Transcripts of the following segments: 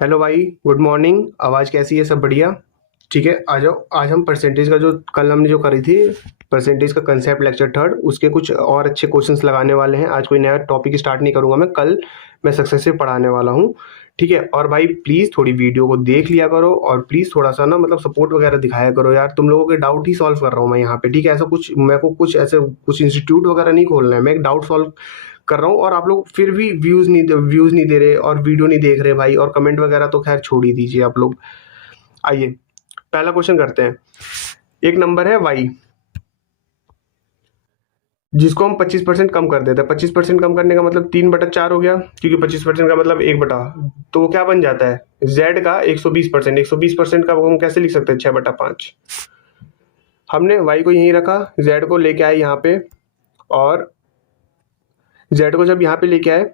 Hello भाई, good morning. आवाज़ कैसी है? सब बढ़िया? ठीक है, आ जाओ। आज हम परसेंटेज का जो कल हमने जो करी थी, परसेंटेज का कंसेप्ट लेक्चर थर्ड, उसके कुछ और अच्छे क्वेश्चंस लगाने वाले हैं। आज कोई नया टॉपिक स्टार्ट नहीं करूंगा मैं, कल मैं सक्सेसिव पढ़ाने वाला हूँ। ठीक है, और भाई प्लीज़ थोड़ी वीडियो को देख लिया करो और प्लीज़ थोड़ा सा ना मतलब सपोर्ट वगैरह दिखाया करो यार। तुम लोगों के डाउट ही सॉल्व कर रहा हूँ मैं यहाँ पे। ठीक है, ऐसा कुछ मेरे को कुछ ऐसे कुछ इंस्टीट्यूट वगैरह नहीं खोलना है, मैं एक डाउट सॉल्व कर रहा हूँ और आप लोग फिर भी व्यूज़ नहीं दे रहे और वीडियो नहीं देख रहे भाई, और कमेंट वगैरह तो खैर छोड़ ही दीजिए आप लोग। आइए पहला क्वेश्चन करते हैं। एक नंबर है y, जिसको हम 25% कम कर देते हैं। 25% कम करने का मतलब 3/4 हो गया, क्योंकि 25% का मतलब 1/, तो वो क्या बन जाता है z का 120%। 120% का हम कैसे लिख सकते हैं? 6/5। हमने y को यहीं रखा, z को लेके आए यहाँ पे, और z को जब यहाँ पे लेके आए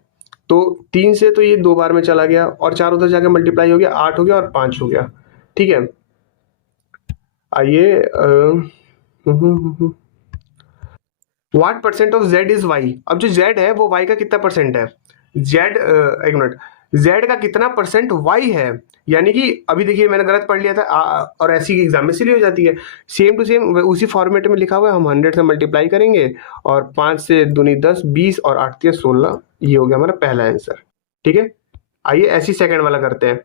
तो 3 से तो ये 2 बार में चला गया और 4 उधर जाके मल्टीप्लाई हो गया, 8 हो गया और 5 हो गया। ठीक है, आइए what percent of Z is Y. अब जो जेड है वो वाई का कितना परसेंट है? जेड, एक मिनट, जेड का कितना परसेंट वाई है? यानी कि अभी देखिए मैंने गलत पढ़ लिया था और ऐसी एग्जाम में इसलिए हो जाती है। सेम टू सेम उसी फॉर्मेट में लिखा हुआ है, हम 100 से मल्टीप्लाई करेंगे और 5 से दूनी 10, 20 और 8 तिया 16। ये हो गया हमारा पहला आंसर। ठीक है, आइए ऐसी सेकंड वाला करते हैं।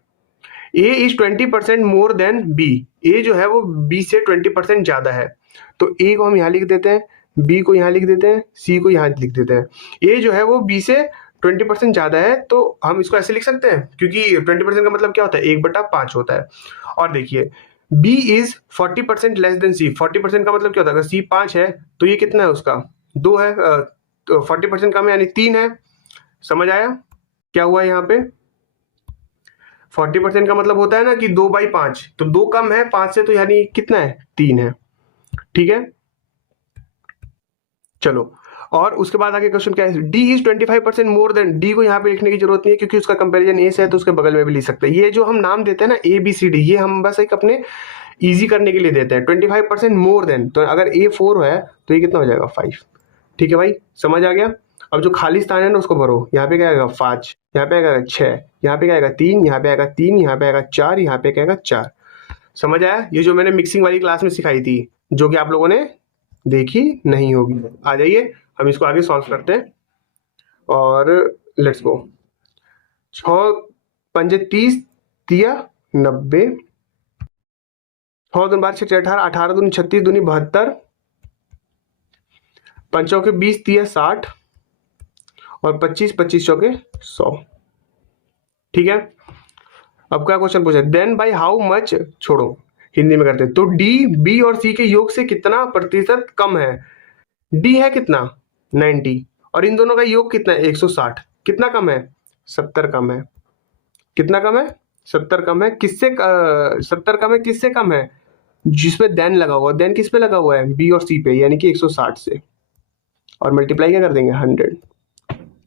A is 20% more than B. ए जो है वो बी से 20% ज्यादा है, तो ए को हम यहाँ लिख देते हैं, बी को यहाँ लिख देते हैं, सी को यहाँ लिख देते हैं। ए जो है वो बी से 20% ज्यादा है, तो हम इसको ऐसे लिख सकते हैं, क्योंकि 20% का मतलब क्या होता है? 1/5 होता है। और देखिए बी इज 40% लेस देन सी। 40% का मतलब क्या होता है? अगर सी 5 है तो ये कितना है? उसका 2 है, तो 40% कम है यानी 3 है। समझ आया क्या हुआ यहाँ पे? 40% का मतलब होता है ना कि 2/5, तो 2 कम है 5 से, तो यानी कितना है? 3 है। ठीक है, चलो। और उसके बाद आगे क्वेश्चन क्या है? D is 25% more than. D को यहाँ पे लिखने की जरूरत नहीं है, क्योंकि उसका कंपेरिजन ए से है, तो उसके बगल में भी लिख सकते हैं। ये जो हम नाम देते हैं ना ए बी सी डी, ये हम बस एक अपने इजी करने के लिए देते हैं। 25% मोर देन, तो अगर ए 4 है तो ये कितना हो जाएगा? 5। ठीक है भाई, समझ आ गया? अब जो खाली स्थान है ना उसको भरो। यहाँ पे क्या आएगा? 5, यहाँ पे आएगा 6, यहाँ पे क्या आएगा? 3, यहाँ पे आएगा 3, यहाँ पे आएगा 4, यहाँ पे क्या आएगा? 4। समझ आया? ये जो मैंने मिक्सिंग वाली क्लास में सिखाई थी, जो कि आप लोगों ने देखी नहीं होगी। आ जाइए हम इसको आगे सॉल्व करते हैं और लेट्स गो। 6×5 30, तिया 90, 6 दूनी 12, 6 18, 18 दूनी 36, दूनी 72, 5 चौके 20, तिया 60 और 25, 25 चौके 100। ठीक है, अब क्या क्वेश्चन पूछा? देन बाय हाउ मच, छोड़ो हिंदी में करते हैं। तो डी बी और सी के योग से कितना प्रतिशत कम है? डी है कितना? 90, और इन दोनों का योग कितना है? 160। कितना कम है? 70 कम है। कितना कम है? 70 कम है। किससे 70 कम है? किससे कम है? जिसपे देन लगा हुआ। देन किस पे लगा हुआ है? बी और सी पे, यानी कि 160 से। और मल्टीप्लाई क्या कर देंगे? 100।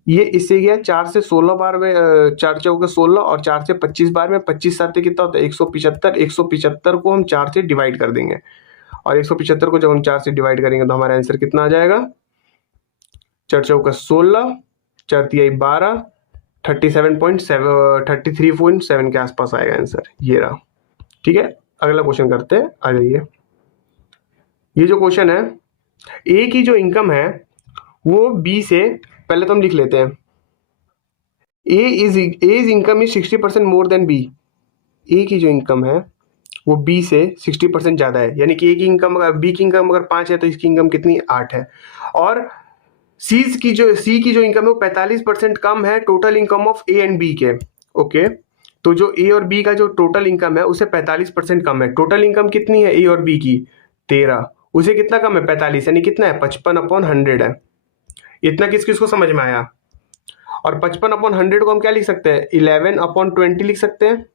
ये इससे गया 4 से 16 बार में, 4 चौके 16 और 4 से 25 बार में 25 सात कितना होता है? 175। 175 को हम 4 से डिवाइड कर देंगे, और 175 को जब हम 4 से डिवाइड करेंगे तो हमारा आंसर कितना आ जाएगा? 4 चौका 16, 4 तिहाई 12, 33.7 के आसपास आएगा आंसर। ये रहा। ठीक है, अगला क्वेश्चन करते हैं, आ जाइए। ये जो क्वेश्चन है, ए की जो इनकम है वो बी से, पहले तो हम लिख लेते हैं। A is income is 60% more than B. A की जो इनकम है वो बी से 60% ज्यादा है, यानी कि ए की इनकम, अगर बी की इनकम अगर 5 है तो इसकी इनकम कितनी? 8 है। और सी की जो इनकम है वो 45% कम है total income of A and B के। ओके, तो जो ए और बी का जो टोटल इनकम है उसे 45% कम है। टोटल इनकम कितनी है ए और बी की? 13। उसे कितना कम है? 45, यानी कितना है? 55/100 है। इतना किस किस को समझ में आया? और 55/100 को हम क्या लिख सकते हैं? 11/20 लिख सकते हैं।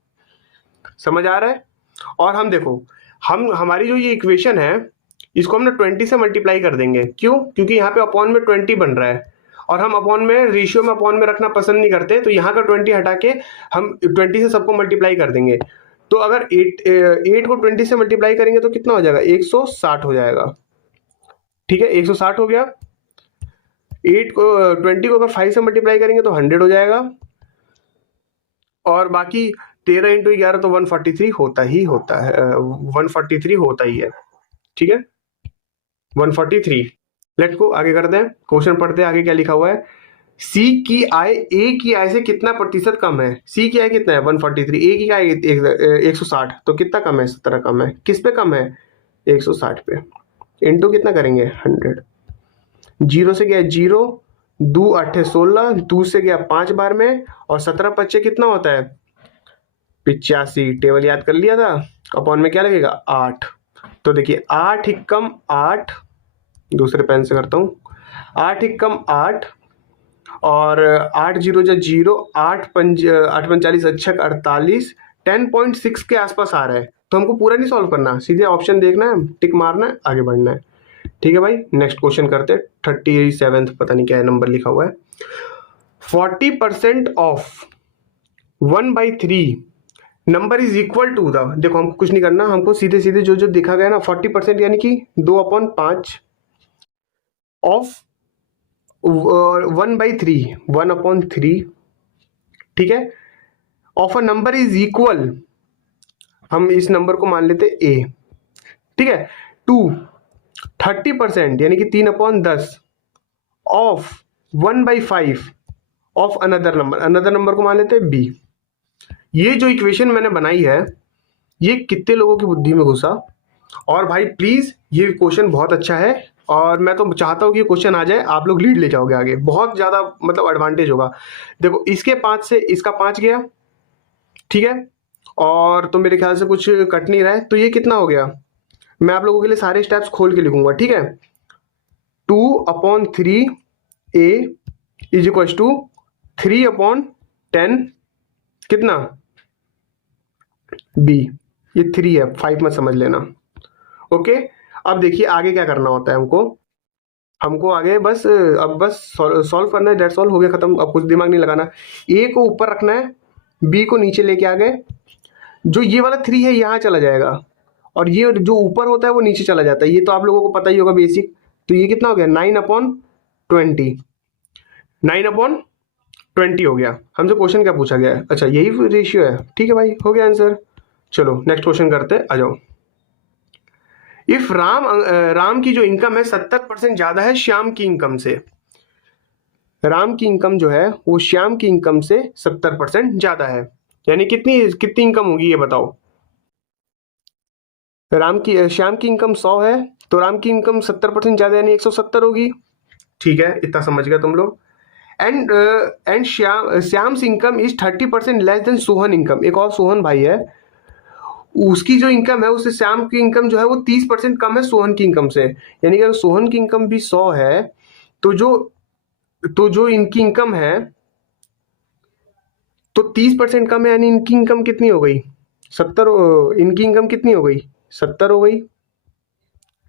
समझ आ रहा है? और हम देखो, हम हमारी जो ये इक्वेशन है इसको हम ना 20 से मल्टीप्लाई कर देंगे। क्यों? क्योंकि यहाँ पे अपॉन में 20 बन रहा है, और हम अपॉन में रेशियो में अपॉन में रखना पसंद नहीं करते, तो यहाँ का 20 हटा के हम 20 से सबको मल्टीप्लाई कर देंगे। तो अगर 8 को 20 से मल्टीप्लाई करेंगे तो कितना हो जाएगा? 160 हो जाएगा। ठीक है, 160 हो गया। 20 को अगर 5 से मल्टीप्लाई करेंगे तो 100 हो जाएगा। और बाकी 13 इंटू 11 तो 143 होता ही होता है, 143 होता ही है, ठीक है 143। लेट्स गो आगे करते हैं, क्वेश्चन पढ़ते हैं आगे क्या लिखा हुआ है। सी की आय ए की आय से कितना प्रतिशत कम है? सी की आय कितना है 143, ए की आय 160, तो कितना कम है? 17 कम है। किस पे कम है? 160 पे। इंटू कितना करेंगे? 100। जीरो से गया जीरो, दो अट्ठे 16, दो से गया 5 बार में, और 17 पच्चे कितना होता है? 85। टेबल याद कर लिया था। अपॉन में क्या लगेगा? 8। तो देखिए 8 हिक्कम 8, दूसरे पेन से करता हूँ, 8 हिक्कम 8, और 8 जीरो जा जीरो, 8 45 अच्छक 48, 10.6 के आसपास आ रहा है। तो हमको पूरा नहीं सॉल्व करना, सीधे ऑप्शन देखना है, टिक मारना है, आगे बढ़ना है। ठीक है भाई, नेक्स्ट क्वेश्चन करते हैं। 37th पता नहीं क्या है नंबर लिखा हुआ है। 40% of 1/3 number is equal to the, देखो हमको कुछ नहीं करना, हमको सीधे सीधे जो जो देखा गया ना 40% यानी कि 2/5 ऑफ 1/3, 1/3, ठीक है, of a number is equal, हम इस नंबर को मान लेते ए, ठीक है, टू 30% यानी कि 3/10 of 1/5 of another number, another number को मान लेते हैं बी। ये जो इक्वेशन मैंने बनाई है, ये कितने लोगों की बुद्धि में घुसा? और भाई प्लीज ये क्वेश्चन बहुत अच्छा है, और मैं तो चाहता हूँ कि क्वेश्चन आ जाए, आप लोग लीड ले जाओगे आगे, बहुत ज़्यादा मतलब एडवांटेज होगा। देखो इसके 5 से इसका 5 गया, ठीक है, और तो मेरे ख्याल से कुछ कट नहीं रहा है, तो ये कितना हो गया? मैं आप लोगों के लिए सारे स्टेप्स खोल के लिखूंगा, ठीक है। 2/3 ए इज इक्वल टू 3/10 कितना? बी। ये 3 है, 5 मत समझ लेना। ओके, अब देखिए आगे क्या करना होता है हमको। हमको आगे बस अब बस सॉल्व करना है, डेट्स ऑल, हो गया खत्म। अब कुछ दिमाग नहीं लगाना। ए को ऊपर रखना है, बी को नीचे लेके आ गए, जो ये वाला 3 है यहाँ चला जाएगा, और ये जो ऊपर होता है वो नीचे चला जाता है, ये तो आप लोगों को पता ही होगा बेसिक। तो ये कितना हो गया? 9/20, 9/20 हो गया। हमसे क्वेश्चन क्या पूछा गया है? अच्छा यही रेशियो है, ठीक है भाई, हो गया आंसर। चलो नेक्स्ट क्वेश्चन करते हैं, आ जाओ। इफ राम की जो इनकम है 70% ज्यादा है श्याम की इनकम से, राम की इनकम जो है वो श्याम की इनकम से 70% ज्यादा है, यानी कितनी कितनी इनकम होगी ये बताओ। श्याम की इनकम 100 है, तो राम की इनकम 70% ज्यादा यानी 170 होगी, ठीक है, इतना समझ गया तुम लोग। And Shyam's income is 30% less than Sohan income. एक और सोहन भाई है, उसकी जो इनकम है उससे श्याम की इनकम जो है वो 30% कम है सोहन की इनकम से, यानी कि अगर सोहन की इनकम भी 100 है, तो जो इनकी इनकम है तो 30% कम है, यानी इनकी इनकम कितनी हो गई? 70। इनकी इनकम कितनी हो गई? 70 हो गई,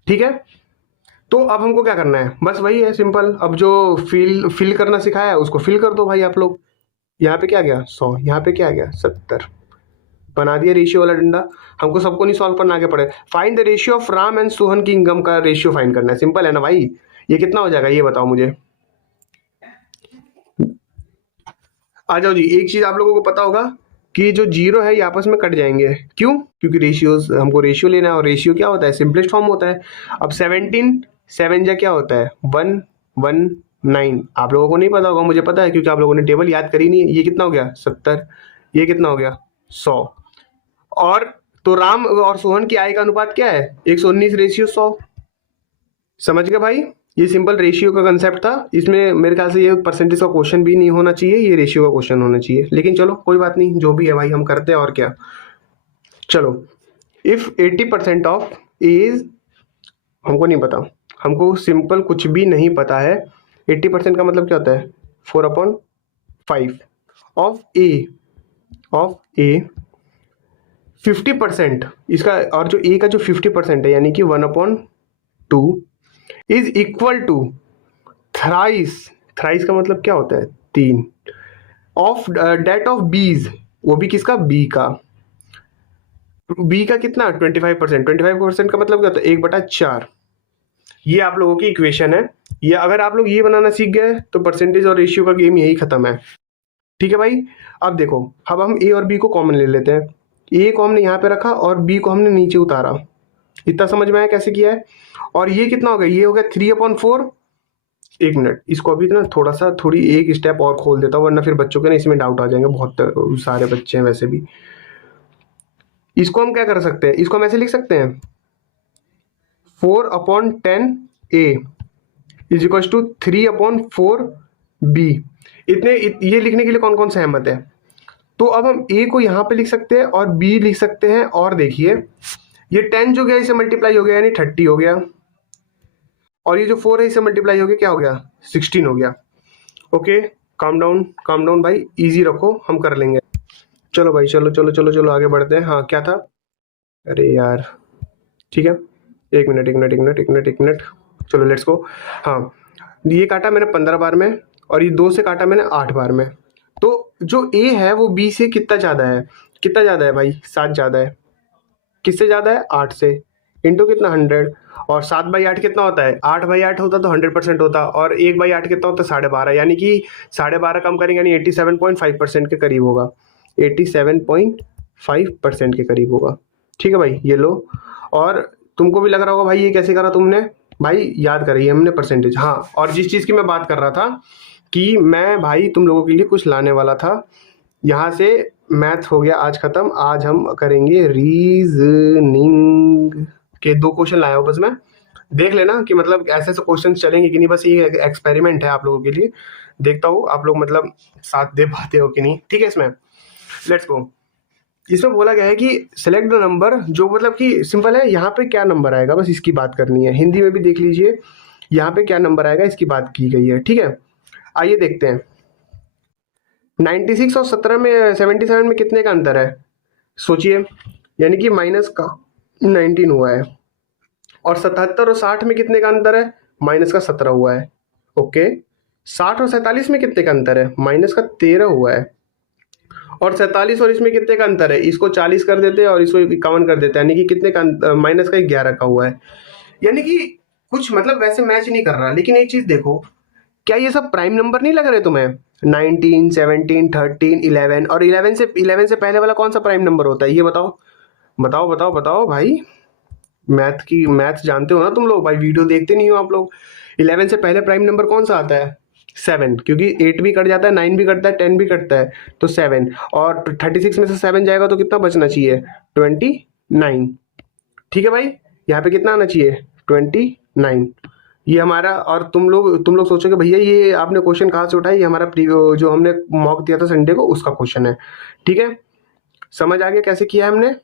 ठीक है। तो अब हमको क्या करना है? बस वही है सिंपल, अब जो फिल करना सिखाया है उसको फिल कर दो भाई आप लोग। यहाँ पे क्या गया? 100, यहाँ पे क्या गया? 70, बना दिया रेशियो वाला डंडा। हमको सबको नहीं सॉल्व करना, आगे पड़े। Find the ratio of Ram and Sohan की इनकम का रेशियो फाइंड करना है, सिंपल है ना भाई। ये कितना हो जाएगा ये बताओ मुझे, आ जाओ जी। एक चीज आप लोगों को पता होगा कि जो जीरो है ये आपस में कट जाएंगे, क्यों? क्योंकि रेशियोज, हमको रेशियो लेना है, और रेशियो क्या होता है? सिंपलेस्ट फॉर्म होता है। अब 17 7 जा क्या होता है? 119। आप लोगों को नहीं पता होगा, मुझे पता है, क्योंकि आप लोगों ने टेबल याद करी नहीं है। ये कितना हो गया? 70। ये कितना हो गया? 100। और तो राम और सोहन की आय का अनुपात क्या है? 119/100। समझ गए भाई? ये सिंपल रेशियो का कंसेप्ट था, इसमें मेरे ख्याल से ये परसेंटेज का क्वेश्चन भी नहीं होना चाहिए, ये रेशियो का क्वेश्चन होना चाहिए, लेकिन चलो कोई बात नहीं, जो भी है भाई हम करते हैं और क्या। चलो, इफ 80% ऑफ इज, हमको नहीं पता, हमको सिंपल कुछ भी नहीं पता है। 80% का मतलब क्या होता है? 4/5 ऑफ ए 50% इसका, और जो ए का जो 50% है यानी कि 1/2 is equal to thrice, thrice का मतलब क्या होता है? 3 ऑफ डेट ऑफ बीज, वो भी किसका? बी का। बी का कितना? 25%। 25% का मतलब क्या होता है? 1/4। ये आप लोगों की इक्वेशन है। ये अगर आप लोग ये बनाना सीख गए तो परसेंटेज और रेशियो का गेम यही खत्म है। ठीक है भाई। अब देखो, अब हम ए और बी को कॉमन ले लेते हैं। ए को हमने यहाँ पे रखा और बी को हमने नीचे उतारा। इतना समझ में आया कैसे किया है। और ये कितना हो गया, ये हो गया 3/4। एक मिनट, इसको अभी ना थोड़ा सा थोड़ी एक स्टेप और खोल देता हूँ, वरना फिर बच्चों के ना इसमें डाउट आ जाएंगे, बहुत सारे बच्चे हैं वैसे भी। इसको हम क्या कर सकते हैं, इसको हम ऐसे लिख सकते हैं 4/10 ए इज इक्वल टू 3/4 बी। ये लिखने के लिए कौन कौन सहमत है। तो अब हम ए को यहाँ पे लिख सकते हैं और बी लिख सकते हैं। और देखिए, ये 10 जो गया इसे मल्टीप्लाई हो गया यानी 30 हो गया, और ये जो 4 है इसे मल्टीप्लाई हो गया क्या हो गया, 16 हो गया। ओके, काम डाउन भाई, इजी रखो, हम कर लेंगे। चलो भाई, चलो चलो चलो चलो आगे बढ़ते हैं। हाँ क्या था, अरे यार, ठीक है, एक मिनट एक मिनट एक मिनट एक मिनट एक मिनट, चलो लेट्स गो। हाँ, ये काटा मैंने 15 बार में, और ये 2 से काटा मैंने 8 बार में। तो जो ए है वो बी से कितना ज़्यादा है, कितना ज़्यादा है भाई, 7 ज़्यादा है। किससे ज़्यादा है, 8 से। इंटू कितना, 100। और 7/8 कितना होता है, 8/8 होता तो 100% होता, और 1/8 कितना होता है, 12.5। यानी कि 12.5 कम करेंगे यानी 87.5% के करीब होगा, 87.5% के करीब होगा। ठीक है भाई, ये लो। और तुमको भी लग रहा होगा भाई ये कैसे करा तुमने, भाई याद करिए हमने परसेंटेज। हाँ, और जिस चीज़ की मैं बात कर रहा था कि मैं भाई तुम लोगों के लिए कुछ लाने वाला था, यहाँ से मैथ हो गया आज खत्म। आज हम करेंगे रीजनिंग के 2 क्वेश्चन लाया हूँ बस मैं। देख लेना कि मतलब ऐसे ऐसे क्वेश्चन चलेंगे कि नहीं, बस ये एक्सपेरिमेंट है आप लोगों के लिए। देखता हूँ आप लोग मतलब साथ दे पाते हो कि नहीं। ठीक है, इसमें लेट्स गो। इसमें बोला गया है कि सेलेक्ट द नंबर, जो मतलब कि सिंपल है, यहाँ पे क्या नंबर आएगा बस इसकी बात करनी है। हिंदी में भी देख लीजिए, यहाँ पे क्या नंबर आएगा इसकी बात की गई है। ठीक है, आइए देखते हैं। 96 और 77 में कितने का अंतर है, सोचिए। यानी कि माइनस का 19 हुआ है। और 77 और 60 में कितने का अंतर है, माइनस का 17 हुआ है। ओके, 60 और 47 में कितने का अंतर है, माइनस का 13 हुआ है। और 47 और इसमें कितने का अंतर है, इसको 40 कर देते हैं और इसको 51 कर देते हैं, यानी कि कितने का, माइनस का 11 का हुआ है। यानी कि कुछ मतलब वैसे मैच नहीं कर रहा। लेकिन एक चीज देखो, क्या ये सब प्राइम नंबर नहीं लग रहे तुम्हें, 19, 17, 13, 11, और 11 से पहले वाला कौन सा प्राइम नंबर होता है, ये बताओ बताओ बताओ बताओ भाई। मैथ जानते हो ना तुम लोग, भाई वीडियो देखते नहीं हो आप लोग। 11 से पहले प्राइम नंबर कौन सा आता है, 7, क्योंकि 8 भी कट जाता है, 9 भी कटता है, 10 भी कटता है, तो 7। और 36 में से 7 जाएगा तो कितना बचना चाहिए, 29। ठीक है भाई, यहाँ पे कितना आना चाहिए, 29। ये हमारा, और तुम लोग सोचोगे भैया ये आपने क्वेश्चन कहाँ से उठाया, ये हमारा जो हमने मॉक दिया था संडे को उसका क्वेश्चन है। ठीक है, समझ आ गया कैसे किया है हमने।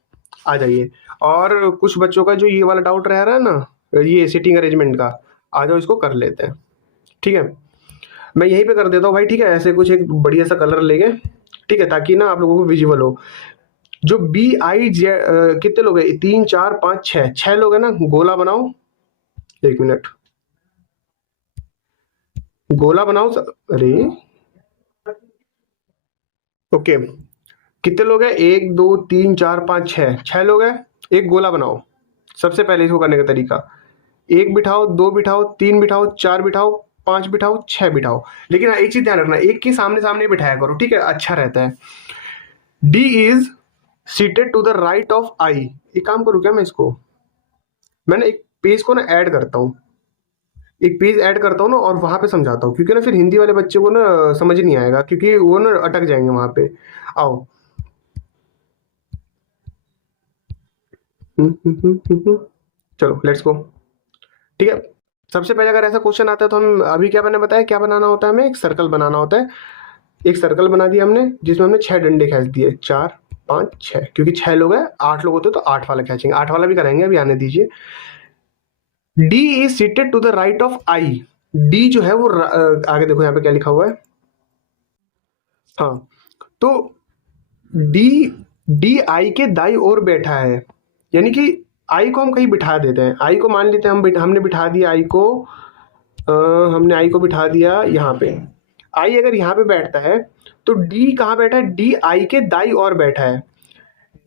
आ जाइए। और कुछ बच्चों का जो ये वाला डाउट रह रहा है ना, ये सिटिंग अरेंजमेंट का, आ जाओ इसको कर लेते हैं। ठीक है, मैं यहीं पे कर देता हूँ भाई। ठीक है, ऐसे कुछ एक बढ़िया सा कलर लेंगे, ठीक है, ताकि ना आप लोगों को विजुअल हो। जो कितने लोग हैं, 3 4 5 6 लोग हैं ना, गोला बनाओ। एक मिनट, गोला बनाओ अरे ओके, कितने लोग हैं, 1 2 3 4 5 6 लोग हैं। एक गोला बनाओ। सबसे पहले इसको करने का तरीका, 1 बिठाओ, 2 बिठाओ, 3 बिठाओ, 4 बिठाओ, 5 बिठाओ, 6 बिठाओ। लेकिन हाँ, एक चीज ध्यान रखना, एक के सामने सामने बिठाया करो, ठीक है, अच्छा रहता है। D is seated to the right of I. एक काम करूँ क्या मैं इसको, मैंने एक पेज को ना ऐड करता हूँ, एक पेज ऐड करता हूँ ना, और वहां पे समझाता हूँ, क्योंकि ना फिर हिंदी वाले बच्चे को ना समझ नहीं आएगा, क्योंकि वो ना अटक जाएंगे वहां पे। आओ। चलो लेट्स गो। ठीक है, सबसे पहले अगर ऐसा क्वेश्चन आता है तो हम अभी क्या मैंने बताया, क्या बनाना होता है, हमें एक सर्कल बनाना होता है। एक सर्कल बना दिया हमने, जिसमें हमने 6 डंडे खींच दिए, 4 5 6, क्योंकि 6 लोग हैं, 8 लोग होते तो 8 वाला खींचेंगे, 8 वाला भी करेंगे, अभी आने दीजिए। D is seated to the right of I. D जो है वो आगे देखो यहाँ पे क्या लिखा हुआ है। हाँ, तो डी डी आई के दाई ओर बैठा है, यानी कि आई को हम कहीं बिठा देते हैं। आई को मान लेते हैं हमने बिठा दिया आई को, हमने आई को बिठा दिया यहाँ पे। आई अगर यहाँ पे बैठता है तो डी कहाँ बैठा है, डी आई के दाई ओर बैठा है।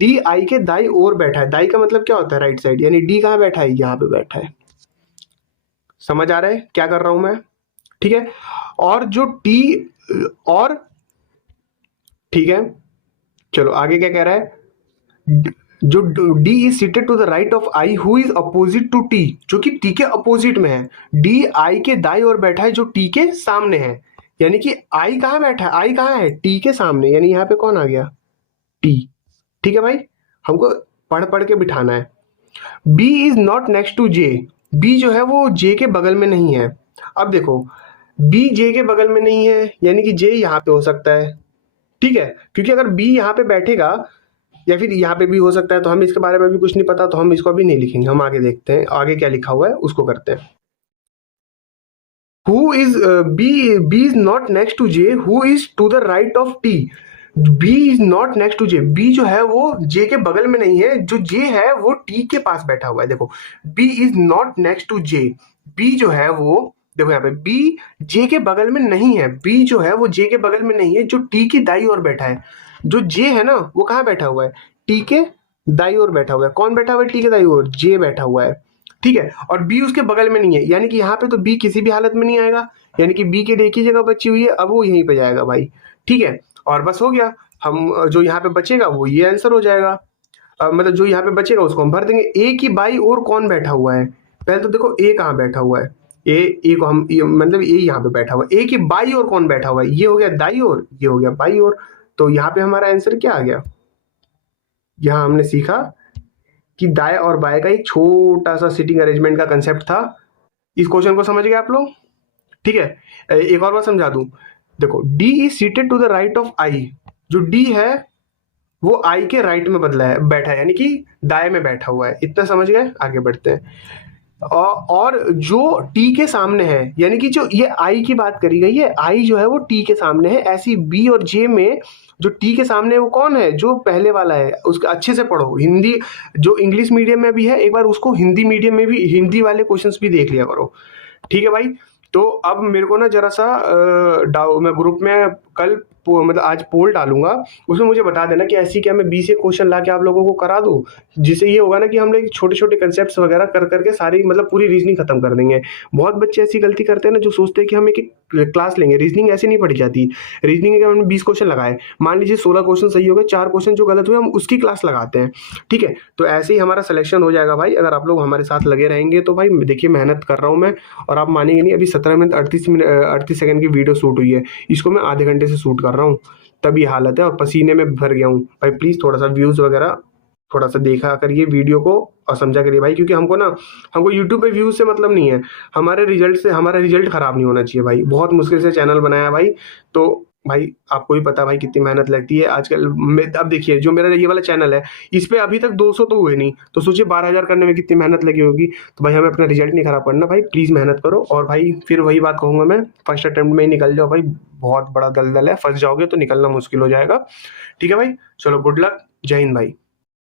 डी आई के दाई ओर बैठा है, दाई का मतलब क्या होता है, राइट साइड, यानी डी कहाँ बैठा है, यहाँ पे बैठा है। समझ आ रहा है क्या कर रहा हूं मैं, ठीक है। और जो टी और ठीक है, चलो आगे क्या कह रहा है, जो D is seated to the right of I who is opposite to T, जो कि टी के अपोजिट में है। डी आई के दाई ओर बैठा है जो टी के सामने है, यानी कि आई कहाँ बैठा है, आई कहाँ है, टी के सामने, यानी यहाँ पे कौन आ गया, टी। ठीक है भाई, हमको पढ़ पढ़ के बिठाना है। B is not next to J, B जो है वो जे के बगल में नहीं है। अब देखो, बी जे के बगल में नहीं है यानी कि जे यहाँ पे हो सकता है। ठीक है, क्योंकि अगर बी यहाँ पे बैठेगा या फिर यहाँ पे भी हो सकता है, तो हम इसके बारे में भी कुछ नहीं पता, तो हम इसको अभी नहीं लिखेंगे, हम आगे देखते हैं आगे क्या लिखा हुआ है उसको करते हैं। Who is B is not next to J who is to the right of T, B is not next to J, B जो है वो जे के बगल में नहीं है, जो जे है वो टी के पास बैठा हुआ है। देखो, B is not next to J, B जो है वो, देखो यहाँ पे बी जे के बगल में नहीं है, बी जो है वो जे के बगल में नहीं है, जो टी की दाई ओर बैठा है। जो जे है ना वो कहाँ बैठा हुआ है, टी के दाई ओर बैठा हुआ है। कौन बैठा हुआ है टी के दाई ओर, जे बैठा हुआ है। ठीक है, और बी उसके बगल में नहीं है, यानी कि यहाँ पे तो बी किसी भी हालत में नहीं आएगा, यानी कि बी के लिए एक ही जगह बची हुई है, अब वो यहीं पे जाएगा भाई। ठीक है, और बस हो गया, हम जो यहाँ पे बचेगा वो ये आंसर हो जाएगा। मतलब जो यहाँ पे बचेगा उसको हम भर देंगे। ए की बाई और कौन बैठा हुआ है, पहले तो देखो ए कहाँ बैठा हुआ है, ए को हम मतलब ए यहाँ पे बैठा हुआ है, ए की बाई और कौन बैठा हुआ है, ये हो गया दाई और, ये हो गया बाई और, तो यहाँ पे हमारा आंसर क्या आ गया। यहाँ हमने सीखा कि दाएं और बाएं का एक छोटा सा सिटिंग अरेंजमेंट का कंसेप्ट था। इस क्वेश्चन को समझ गए आप लोग। ठीक है, एक और बार समझा दूं, देखो D is seated to the right of I, जो डी है वो आई के राइट में बदला है, बैठा है, यानी कि दाएं में बैठा हुआ है। इतना समझ गए, आगे बढ़ते हैं। और जो टी के सामने है, यानी कि जो ये आई की बात करी गई है, आई जो है वो टी के सामने है, ऐसी बी और जे में जो टी के सामने है वो कौन है, जो पहले वाला है। उसका अच्छे से पढ़ो, हिंदी जो इंग्लिश मीडियम में भी है एक बार उसको हिंदी मीडियम में भी, हिंदी वाले क्वेश्चंस भी देख लिया करो। ठीक है भाई, तो अब मेरे को ना जरा सा मैं ग्रुप में कल मतलब आज पोल डालूंगा, उसमें मुझे बता देना कि ऐसी क्या मैं 20 क्वेश्चन ला के आप लोगों को करा दूं, जिससे ये होगा ना कि हम लोग छोटे छोटे कंसेप्ट्स वगैरह कर करके सारी मतलब पूरी रीजनिंग खत्म कर देंगे। बहुत बच्चे ऐसी गलती करते हैं ना, जो सोचते हैं कि हम एक क्लास लेंगे, रीजनिंग ऐसे नहीं पढ़ी जाती। रीजनिंग के हमने 20 क्वेश्चन लगाए, मान लीजिए 16 क्वेश्चन सही हो गए, 4 क्वेश्चन जो गलत हुए हम उसकी क्लास लगाते हैं। ठीक है, तो ऐसे ही हमारा सिलेक्शन हो जाएगा भाई, अगर आप लोग हमारे साथ लगे रहेंगे तो। भाई देखिए मेहनत कर रहा हूँ मैं, और आप मानेंगे नहीं, अभी 17 मिनट 38 सेकंड की वीडियो शूट हुई है, इसको मैं आधे घंटे से शूट कर रहा हूँ, तब ये हालत है, और पसीने में भर गया हूँ। भाई प्लीज़ थोड़ा सा व्यूज़ वगैरह थोड़ा सा देखा करिए वीडियो को और समझा करिए भाई, क्योंकि हमको यूट्यूब पे व्यूज़ से मतलब नहीं है, हमारे रिजल्ट से, हमारा रिजल्ट ख़राब नहीं होना चाहिए भाई। बहुत मुश्किल से चैनल बनाया भाई, तो भाई आपको भी पता है भाई कितनी मेहनत लगती है आजकल। अब देखिए जो मेरा ये वाला चैनल है, इस पर अभी तक 200 तो हुए नहीं, तो सोचिए 12,000 करने में कितनी मेहनत लगी होगी। तो भाई हमें अपना रिजल्ट नहीं ख़राब करना भाई, प्लीज़ मेहनत करो। और भाई फिर वही बात कहूँगा मैं, फर्स्ट अटेम्प्ट में ही निकल जाओ भाई, बहुत बड़ा दलदल है, फंस जाओगे तो निकलना मुश्किल हो जाएगा। ठीक है भाई, चलो गुड लक, जय हिंद भाई।